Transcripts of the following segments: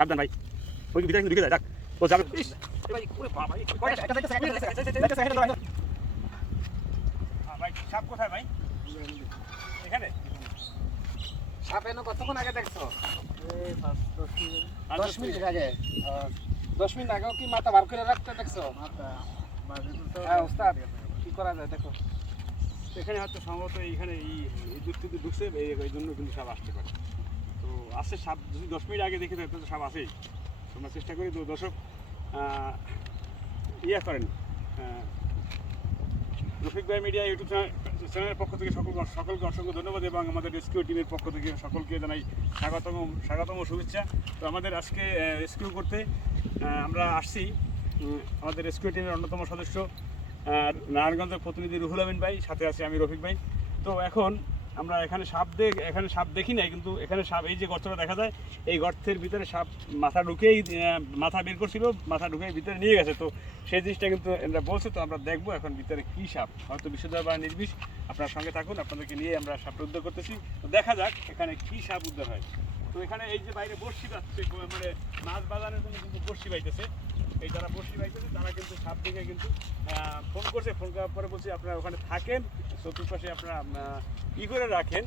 সাবধান ভাই, ওই ভিতরে কিন্তু ঢুকে যায়, যাক ও যাবে। ভাই সাপ কোথায় ভাই? এখানে সাপ এনে কতক্ষণ আগে দেখছো? 10 মিনিট আগে। 10 মিনিট আগেও কি মাথা বার করে রাখতে দেখছো? হ্যাঁ ওস্তাদ, কি করা যায় দেখো। এখানে হয়তো সম্ভবত এইখানে এই দুধ ঢুকছে, এই জন্য কিন্তু সাপ আসতে পারে। তো আসছে সাপ, যদি 10 মিনিট আগে দেখে তো সাপ আসেই। আমরা চেষ্টা করি তো দর্শক ইয়ে করেন, রফিক ভাই মিডিয়া ইউটিউব চ্যানেলের পক্ষ থেকে সকলকে অসংখ্য ধন্যবাদ এবং আমাদের রেস্কিউ টিমের পক্ষ থেকে সকলকে জানাই স্বাগতম শুভেচ্ছা। তো আমাদের আজকে রেস্কিউ করতে আমরা আসছি, আমাদের রেস্কিউ টিমের অন্যতম সদস্য নারায়ণগঞ্জের প্রতিনিধি রুহুল আমিন ভাই, সাথে আছে আমি রফিক ভাই। তো এখন আমরা এখানে সাপ দেখি নাই, কিন্তু এখানে সাপ, এই যে গর্তটা দেখা যায়, এই গর্তের ভিতরে সাপ মাথা বের করছিল, মাথা ঢুকেই ভিতরে নিয়ে গেছে। তো সেই জিনিসটা কিন্তু এরা বলছে, তো আমরা দেখবো এখন ভিতরে কী সাপ, হয়তো বিশুদ্ধ বা নির্বিষ। আপনার সঙ্গে থাকুন, আপনাদেরকে নিয়ে আমরা সাপটা উদ্ধার করতেছি। তো দেখা যাক এখানে কী সাপ উদ্ধার হয়। তো এখানে এই যে বাইরে বড়শি পাচ্ছে, মানে মাছ বাজানোর জন্য কিন্তু বড়শি বাইতেছে, এই যারা বড়শি বাইতেছে তারা কিন্তু সাপ দেখে কিন্তু ফোন করছে, ফোন করার পরে বলছে আপনারা ওখানে থাকেন, চতুর্পাশে আপনারা করে রাখেন,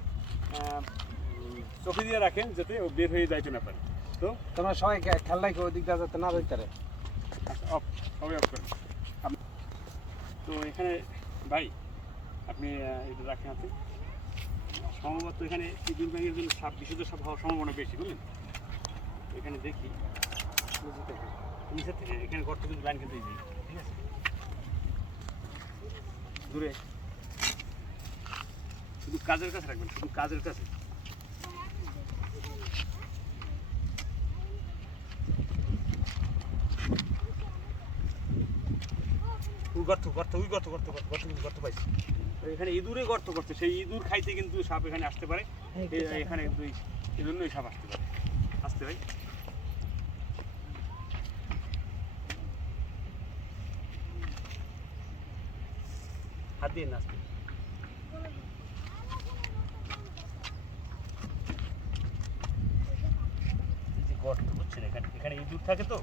চোখে দিয়ে রাখেন, যাতে ও বের হয়ে যাইতে না পারে। তো তোমরা সবাই খেয়াল রাখো ওই দিকটা যাতে না যাইতে পারে। অফ, সবাই অফ করেন। তো এখানে ভাই আপনি এটা রাখেন হাতে, সম্ভবত এখানে ইঁদুর ব্যাঙের জন্য সাপ, বিশুদ্ধ সাপ হওয়ার সম্ভাবনা বেশি, বুঝলেন। এখানে দেখি নিচের থেকে, এখানে গর্ত কিন্তু ব্যান কিন্তু ইজি, ঠিক আছে, দূরে শুধু কাজের কাছে রাখবেন, শুধু কাজের কাছে। গর্ত পাইছি, এখানে ইঁদুরে গর্ত করছে, সেই ইঁদুর খাইতে কিন্তু সাপ এখানে আসতে পারে, এখানে কিন্তু এই জন্যই সাপ আসতে পারে। আসতে ভাই, হাত দিয়ে না আসতে। গর্ত বুঝছেন, এখানে ইঁদুর থাকে, তো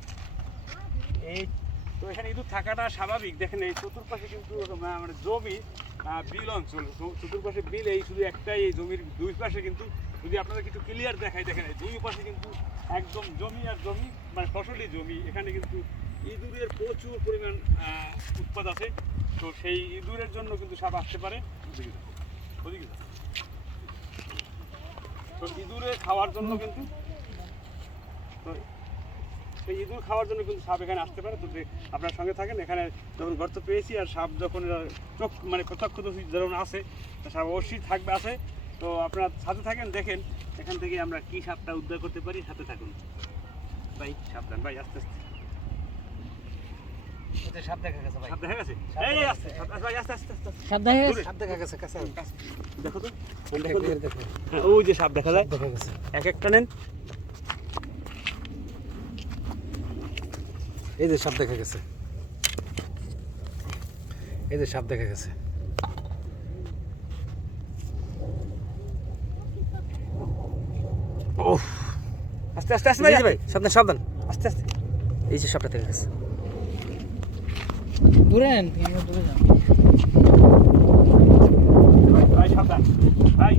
এখানে ইঁদুর থাকাটা স্বাভাবিক। দেখেন এই চতুর্পাশে কিন্তু মানে জমি, বিল অঞ্চল, চতুর্পাশে বিল, এই শুধু একটাই, এই জমির দুই পাশে কিন্তু, যদি আপনাদের কিছু ক্লিয়ার দেখাই, দেখেন এই দুই পাশে কিন্তু একদম জমি আর জমি, মানে ফসলি জমি। এখানে কিন্তু ইঁদুরের প্রচুর পরিমাণ উৎপাদ আছে। তো সেই ইঁদুরের জন্য কিন্তু সাপ আসতে পারে। তো ইঁদুরে খাওয়ার জন্য কিন্তু, তো সেই ইঁদুর খাওয়ার জন্য কিন্তু সাপ এখানে আসতে পারে। তো আপনার সঙ্গে থাকেন, এখানে যখন গর্ত পেয়েছি আর সাপ যখন চোখ, মানে প্রত্যক্ষদর্শী যখন আসে, সাপ অবশ্যই থাকবে, আসে। তো আপনারা সাথে থাকেন, দেখেন এখান থেকে আমরা কি সাপটা উদ্ধার করতে পারি, সাথে থাকুন ভাই। সাবধান ভাই, আস্তে আস্তে। সাপ দেখা গেছে ভাই, সাপ দেখা গেছে, এই আস্তে ভাই, আস্তে আস্তে আস্তে। সাপ দেখা গেছে কাছে দেখো তো, দেখো, হ্যাঁ ওই যে সাপ দেখা যায়, দেখা গেছে। এক একটা নেন। এই যে সাপ দেখা গেছে, এই যে সাপ দেখা গেছে। ওহ, আস্তে আস্তে আস্তে ভাই, সাবধান সাবধান, আস্তে আস্তে। এই যে সাপটা দেখা গেছে। দূরে নেন, আমরা দূরে যাই। ভাই সাবধান ভাই,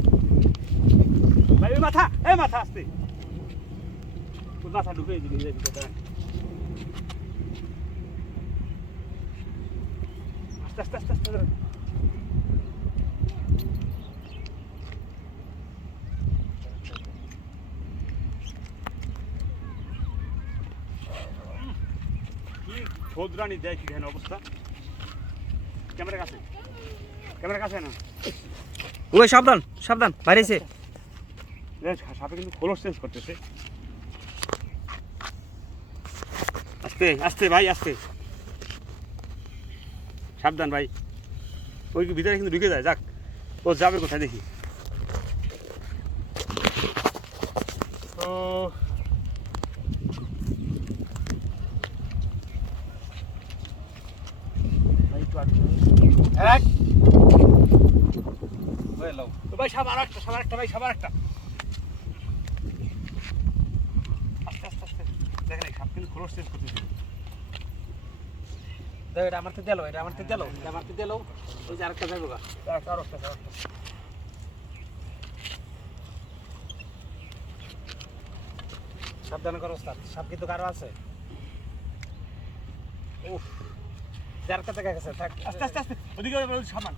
ভাই মাথা, মাথা আস্তে, মাথা ঢুকে দিবি এই ভিতরে, আস্তে আস্তে আস্তে আস্তে। কি ছোদরানি দেয়, কি দেখেন অবস্থা। ক্যামেরা কাছে না, ওই সাবধান সাবধান, বাইরেছে। সাপে কিন্তু খোলস চেঞ্জ করতেছে। আস্তে আস্তে ভাই, আস্তে, সাবধান ভাই, ওই ভিতরে কিন্তু ঢুকে যায়, যাক ও যাবে কোথায় দেখি। তো ভাই সাপ আর একটা, ভাই সাপ আর একটা, আস্তে আস্তে আস্তে। খোলস চেঞ্জ করতেছি। দাও এটা আমারতে দিলো, এটা আমারতে দিলো, এটা আমারতে দিলো। ওই যে আরেকটা যাইবো গা। আরেকটা। সাবধান করো ওস্তাদ, সাপ কিন্তু কারো আছে। উফ, যারটা দেখা গেছে, থাক। আস্তে ওদিকে সামান,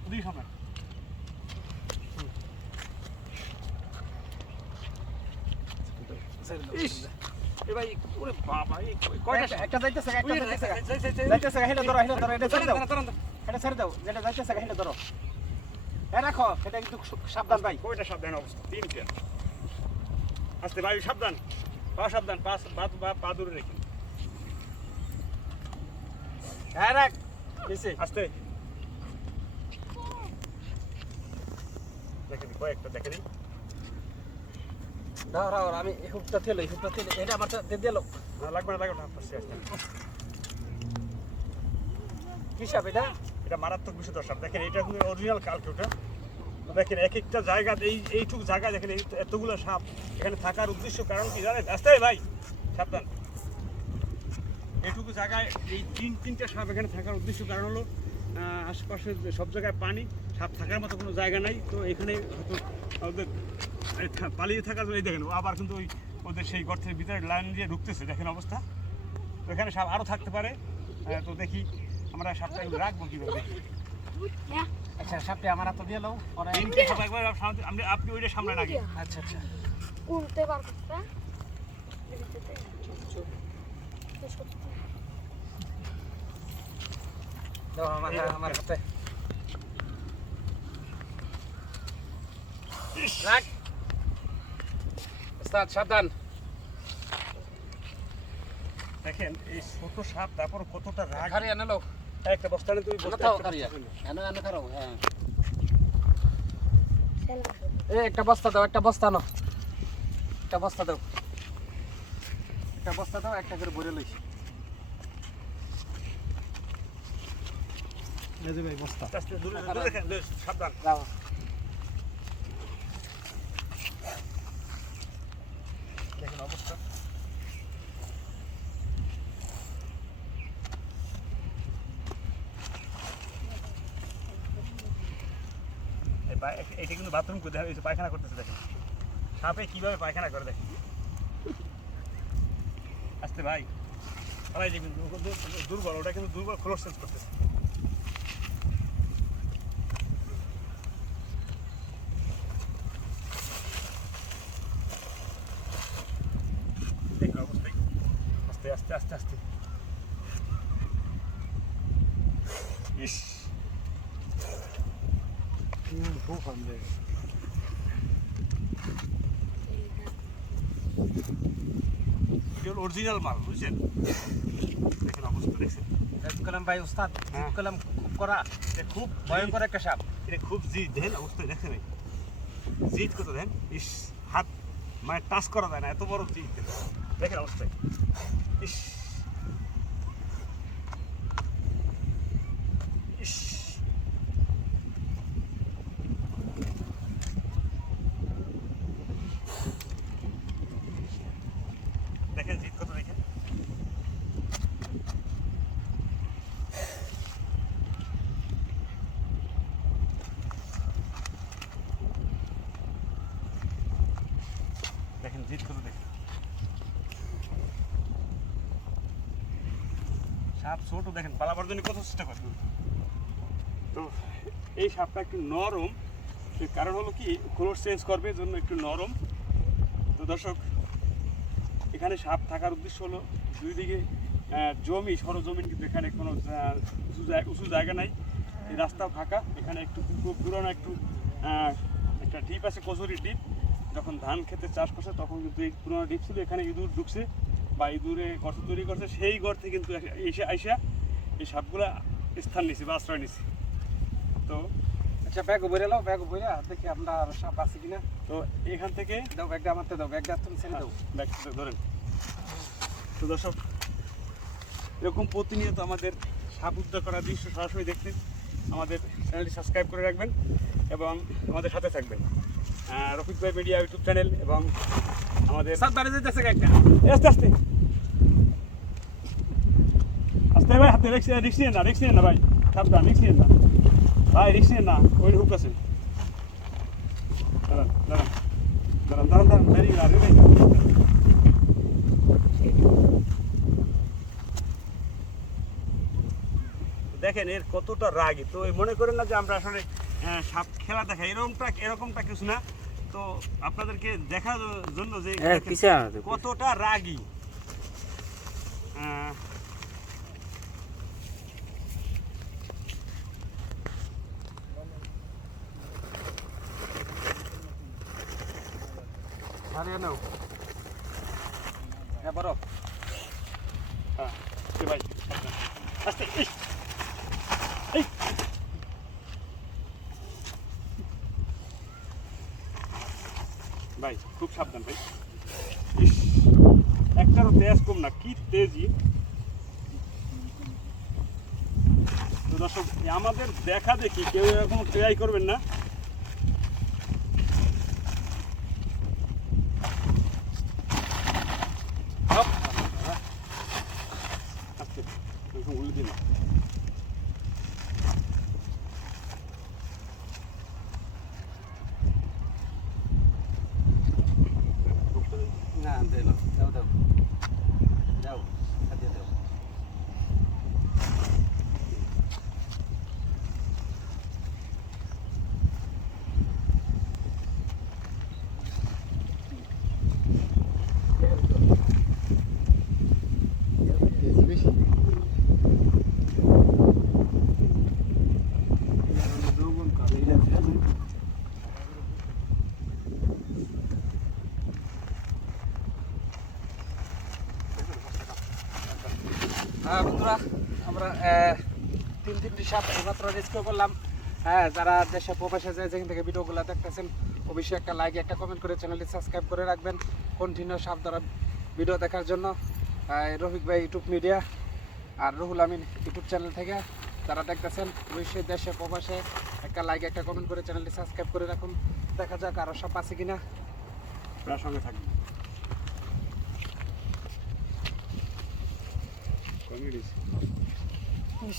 ইস, এ ভাই, ওরে বাবা, এই কয়টা সাপ? একটা যাইতেছে, একটা যাইতেছে। যাই। যাইতেছে, হেলে ধরো, এটা ছেড়ে দাও। এটা ছেড়ে দাও, যেটা যাইতেছে হেলে ধরো। রাখো, এটা কিন্তু সাবধান ভাই। কয়টা সাবধান অবস্থা? 3টে। আস্তে ভাই, সাবধান, পা দূরে রেখে। রাখ, নিচে। আস্তে। কয়েকটা দেখে দিই। দাও, আমি হুকটা তেল, এটা আমার দিলো। লাগবে না, আস্তে। কি সাপ এটা? এটা মারাত্মক বিষয় সাপ। দেখেন, এটা কিন্তু অরিজিনাল কালকেটা। দেখেন, এক একটা জায়গা, এইটুকু জায়গা দেখেন, এতগুলো সাপ এখানে থাকার উদ্দেশ্য কারণ কি জানেন? আস্তে ভাই, সাবধান। এইটুকু জায়গায় এই তিনটা সাপ এখানে থাকার উদ্দেশ্য কারণ হলো আশেপাশে সব জায়গায় পানি, সাপ থাকার মতো কোনো জায়গা নাই। তো এখানে হয়তো ওদের পালিয়ে থাকার জন্য এই দেখেন, আবার কিন্তু ওদের সেই গর্তের ভিতরে লাইন দিয়ে ঢুকতেছে। দেখেন অবস্থা। তো এখানে সাপ আরও থাকতে পারে। তো দেখি আমরা সাপটা রাখবো কীভাবে, দেখি। আচ্ছা, সাপটা আমার হাতে দিলো। পরে আপনি ওইটা সামনে রাখি। আচ্ছা। উল্টে বার করতে দাও আমার হাতে। রাখ। ওস্তাদ সাবধান। দেখেন, এই ছোট সাপ তারপর কতটা রাগ। খারি আনলো। একটা বস্তা নিয়ে তুমি বস্তা নাও খারিয়া। এনে খারো, হ্যাঁ। একটা বস্তা দাও, একটা বস্তা নাও। একটা বস্তা দাও, একটা করে ভরে লইছি। এই যে ভাই বস্তা। আস্তে দূরে দেখেন, সাবধান। দাও। দেখেন অবস্থা। এটা কিন্তু বাথরুম করে দেখা যাচ্ছে, পায়খানা করতেছে। দেখেন সাপে কিভাবে পায়খানা করে, দেখেন। আস্তে ভাই, সবাই যে দুর্বল, ওটা কিন্তু দুর্বল খোলস চেঞ্জ করতেছে। দেখেন অবস্থায়। আস্তে। ইস, অরিজিনাল মাল, বুঝছেন? দেখেন অবস্থা, দেখছেন? কলাম ভাই উস্তাদ, কলাম খুব করা, খুব ভয়ঙ্কর একটা সাপ। এটা খুব জিদ, দেখেন অবস্থা, দেখছেন? জিদ কত দেখেন, ইস, হাত মানে টাচ করা যায় না, এত বড় জিদ। দেখেন অবস্থায়। ইস, দেখেন জিদ কত, দেখেন। দেখেন জিদ কত, দেখেন। সাপ ছোট, দেখেন পালাবার জন্য কত চেষ্টা করে। তো এই সাপটা একটু নরম, এর কারণ হলো কি, খোলস চেঞ্জ করবে জন্য একটু নরম। তো দর্শক, এখানে সাপ থাকার উদ্দেশ্য হলো দুই দিকে জমি, সরজমিন, কিন্তু এখানে কোনো উঁচু জায়গা নাই। এই রাস্তাও ফাঁকা। এখানে একটু পুরোনো একটা ডিপ আছে, কচুরি ডিপ। যখন ধান খেতে চাষ করছে তখন কিন্তু এই পুরোনো ডিপ ছিল, এখানে ইঁদুর ঢুকছে বা ইঁদুরে গর্ত তৈরি করছে। সেই গর্তে কিন্তু আইসা এই সাপগুলা স্থান নিছে বা আশ্রয় নিছে। তো আচ্ছা, ব্যাগ ভরে নাও, ব্যাগ ভরে দেখি আমরা সাপ আছে কিনা। তো এখান থেকে দাও ব্যাগটা আমারতে দাও, ব্যাগটা তুমি ছেড়ে দাও। ব্যাগটা ধরেন। তো দর্শক, এরকম প্রতিনিয়ত আমাদের সাপ উদ্ধার করার দৃশ্য সরাসরি দেখতে আমাদের চ্যানেলটি সাবস্ক্রাইব করে রাখবেন এবং আমাদের সাথে থাকবেন। রফিক ভাই মিডিয়া ইউটিউব চ্যানেল এবং আমাদের সাপ বাড়ি যাইতেছে একটা। আস্তে আস্তে আস্তে ভাই, হাতে রিক্স নিয়ে না ভাই, সাবধান, রিক্স নিয়ে না ভাই, রিক্স নিয়ে না, ওই হুক আছে। দাঁড়ান, ভেরি গুড। দেখেন এর কতটা রাগী, তো এই মনে করেন না যে আমরা আসলে সাপ খেলা দেখাই, এরকমটা কিছু না। তো আপনাদেরকে দেখার জন্য যে দেখেন কতটা রাগী। হারিয়ে নাও। হ্যাঁ বড় ভাই আস্তে, এই ভাই খুব সাবধান ভাই। ইস, একটারও তেজ কম না, কি তেজি। তো দর্শক, আমাদের দেখা দেখি কেউ এরকম ট্রাই করবেন না। আস্তে, এরকম উল্লে দিন। না দেন দাও দাও দাও হাতে দাও। বন্ধুরা, আমরা তিনটি সাপ মাত্র রেস্কিউ করলাম। হ্যাঁ, যারা দেশে প্রবাসে যায় যেখান থেকে ভিডিওগুলো দেখতেছেন, অবশ্যই একটা লাইক একটা কমেন্ট করে চ্যানেলটি সাবস্ক্রাইব করে রাখবেন কন্টিনিউ সাপ ধরা ভিডিও দেখার জন্য। রফিক ভাই ইউটিউব মিডিয়া আর রুহুল আমিন ইউটিউব চ্যানেল থেকে যারা দেখতেছেন, অবশ্যই দেশে প্রবাসে একটা লাইক একটা কমেন্ট করে চ্যানেলটি সাবস্ক্রাইব করে রাখুন। দেখা যাক আরও সাপ আছে কিনা, আপনার সঙ্গে থাকবেন।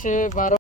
সে 12